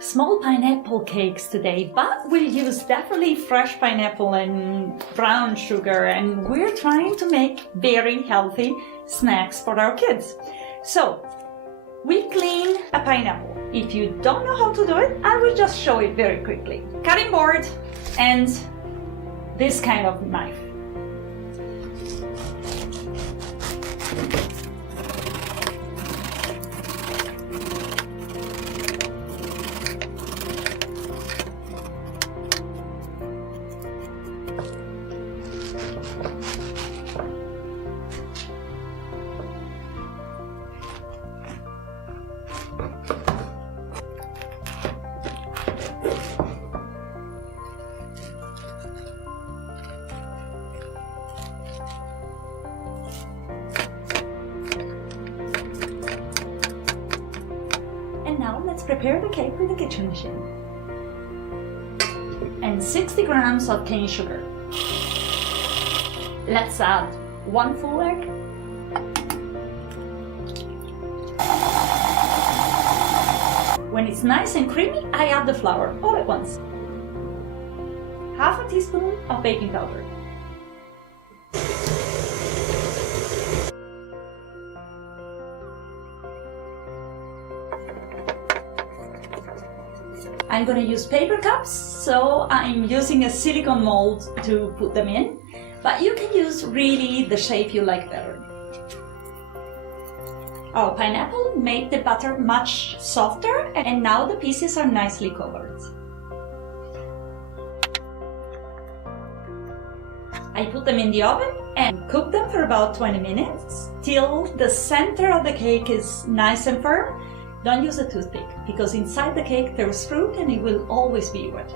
Small pineapple cakes today, but we'll use definitely fresh pineapple and brown sugar, and we're trying to make very healthy snacks for our kids. So, we clean a pineapple. If you don't know how to do it, I will just show it very quickly. Cutting board and this kind of knife. And now let's prepare the cake with the kitchen machine. And 60 grams of cane sugar. Let's add 1 full egg. When it's nice and creamy, I add the flour all at once. Half a teaspoon of baking powder. I'm going to use paper cups, so I'm using a silicone mold to put them in, but you can use really the shape you like better. Our pineapple made the butter much softer, and now the pieces are nicely covered. I put them in the oven and cook them for about 20 minutes till the center of the cake is nice and firm. Don't use a toothpick, because inside the cake there is fruit and it will always be wet.